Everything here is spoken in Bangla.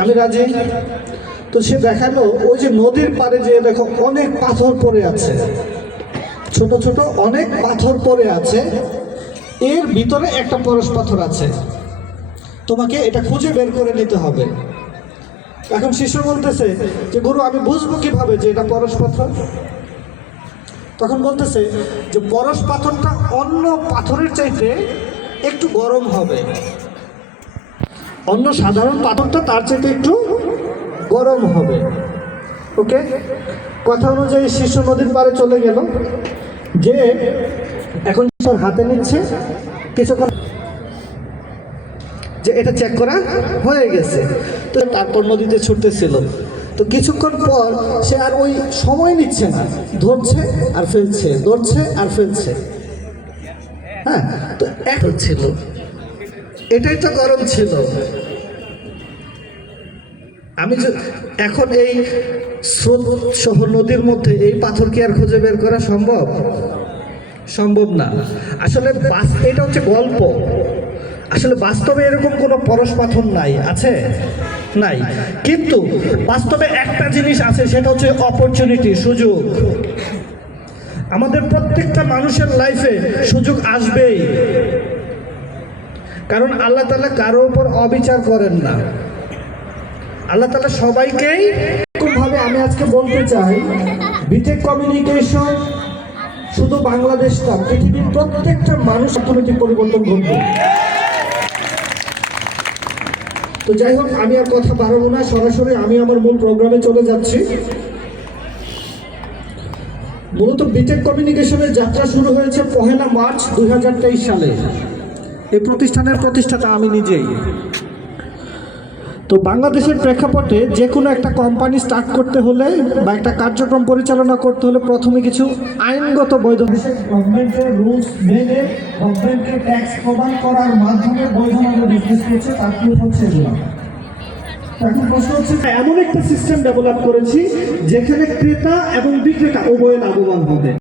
আমি রাজি। তো সে দেখালো ওই যে নদীর পাড়ে যে দেখো অনেক পাথর পড়ে আছে, ছোট ছোট অনেক পাথর পড়ে আছে, এর ভিতরে একটা পরশ পাথর আছে, তোমাকে এটা খুঁজে বের করে নিতে হবে। এখন শিষ্য বলতেছে যে গুরু আমি বুঝবো কিভাবে যে এটা পরশ পাথর? তখন বলতেছে যে পরশ পাথরটা অন্য পাথরের চাইতে একটু গরম হবে, অন্য সাধারণ পাথরটা তার চাইতে একটু গরম হবে। ওকে, কথা অনুযায়ী শিষ্য নদীর পাড়ে চলে গেল, যে এখন হাতে নিচ্ছে, কিছুক্ষণ যে এটা চেক করা হয়ে গেছে, তো তারপর নদীতে ছুটতেছিল। তো কিছুক্ষণ পর সে আর ওই সময় নিচ্ছে না, ধরছে আর ফেলছে, ধরছে আর ফেলছে। হ্যাঁ, তো এক ছিল, এটাই তো গরম ছিল। আমি এখন এই স্রোত সহ নদীর মধ্যে এই পাথর কি আর খুঁজে বের করা সম্ভব? সম্ভব না। আসলে এটা হচ্ছে গল্প, আসলে বাস্তবে এরকম কোনো পরশ পাথর নাই, আছে নাই, কিন্তু বাস্তবে একটা জিনিস আছে, সেটা হচ্ছে অপরচুনিটি, সুযোগ। আমাদের প্রত্যেকটা মানুষের লাইফে সুযোগ আসবেই, কারণ আল্লাহ তাআলা কারো উপর অবিচার করেন না। আল্লাহ তাআলা সবাইকেই এরকমভাবে, আমি আজকে বলতে চাই বিটেক কমিউনিকেশন শুধু বাংলাদেশ না, পৃথিবীর প্রত্যেকটা মানুষ অর্থনৈতিক পরিবর্তন ঘটবে। তো যাই হোক, আমি আর কথা বাড়াবো না, সরাসরি আমি আমার মূল প্রোগ্রামে চলে যাচ্ছি। মূলত বিটেক কমিউনিকেশনের যাত্রা শুরু হয়েছে 1 মার্চ 2023 সালে। এই প্রতিষ্ঠানের প্রতিষ্ঠাতা আমি নিজেই। তো বাংলাদেশের প্রেক্ষাপটে যে কোনো একটা কোম্পানি স্টার্ট করতে হলে বা একটা কার্যক্রম পরিচালনা করতে হলে প্রথমে কিছু আইনগত বৈধ, গভর্নমেন্টের রুলস মেনে গভর্নমেন্টকে ট্যাক্স প্রদান করার মাধ্যমে বৈধভাবে বিজনেস করছে, তার কি হচ্ছে এগুলো। এখন প্রশ্ন হচ্ছে, এমন একটা সিস্টেম ডেভেলপ করেছি যেখানে ক্রেতা এবং বিক্রেতা উভয়ে লাভবান হবে।